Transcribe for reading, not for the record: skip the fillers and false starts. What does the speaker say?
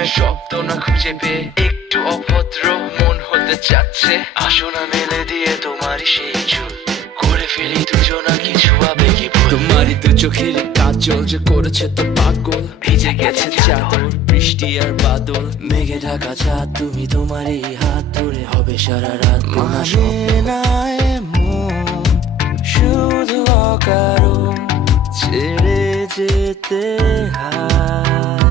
প্রেমের শব্দ না খুঁজে পেয়ে একটু অভদ্র মন হতে চাচ্ছে। আসো না মেলে দিয়ে তোমারই সেই চুল, করে ফেলি দুজনা কিছু আবেগী ভুল। তোমারই দু চোখের কাজল যে করেছে তো পাগল, ভিজে গেছে চাদর বৃষ্টি আর বাদল। মেঘে ঢাকা চাঁদ তুমি তোমারই হাত ধরে হবে সারা রাত। মানে না এমন শুধু অকারণ ছেড়ে যেতে হয়।